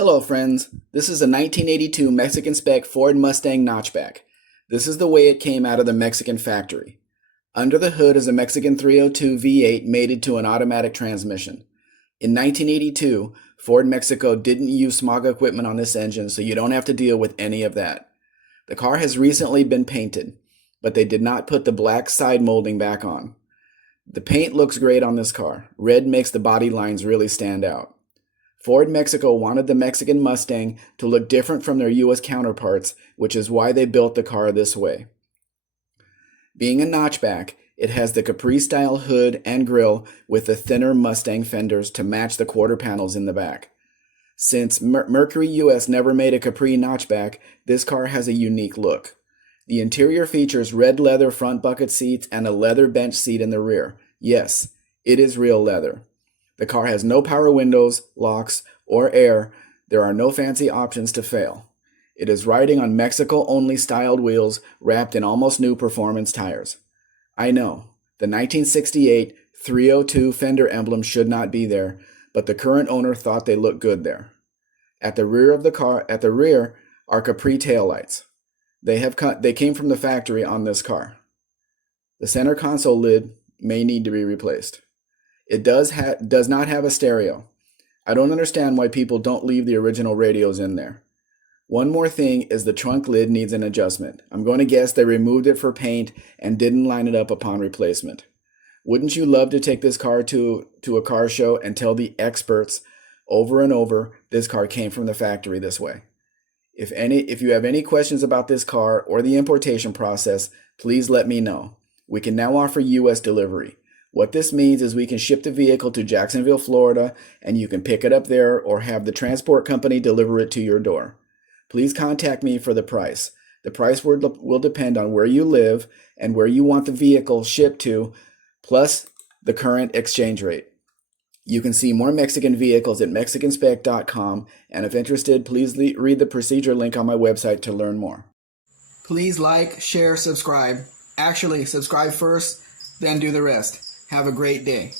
Hello friends, this is a 1982 Mexican Spec Ford Mustang Notchback. This is the way it came out of the Mexican factory. Under the hood is a Mexican 302 V8 mated to an automatic transmission. In 1982, Ford Mexico didn't use smog equipment on this engine, so you don't have to deal with any of that. The car has recently been painted, but they did not put the black side molding back on. The paint looks great on this car. Red makes the body lines really stand out. Ford Mexico wanted the Mexican Mustang to look different from their US counterparts, which is why they built the car this way. Being a notchback, it has the Capri style hood and grille with the thinner Mustang fenders to match the quarter panels in the back. Since Mercury US never made a Capri notchback, this car has a unique look. The interior features red leather front bucket seats and a leather bench seat in the rear. Yes, it is real leather. The car has no power windows, locks, or air. There are no fancy options to fail. It is riding on Mexico-only styled wheels wrapped in almost new performance tires. I know, the 1968 302 fender emblem should not be there, but the current owner thought they looked good there. At the rear of the car, are Capri taillights. They came from the factory on this car. The center console lid may need to be replaced. It does not have a stereo. I don't understand why people don't leave the original radios in there. One more thing is the trunk lid needs an adjustment. I'm going to guess they removed it for paint and didn't line it up upon replacement. Wouldn't you love to take this car to a car show and tell the experts over and over this car came from the factory this way? If you have any questions about this car or the importation process, please let me know. We can now offer US delivery. What this means is we can ship the vehicle to Jacksonville, Florida, and you can pick it up there or have the transport company deliver it to your door. Please contact me for the price. The price will depend on where you live and where you want the vehicle shipped to, plus the current exchange rate. You can see more Mexican vehicles at mexicanspec.com, and if interested, please read the procedure link on my website to learn more. Please like, share, subscribe. Actually, subscribe first, then do the rest. Have a great day.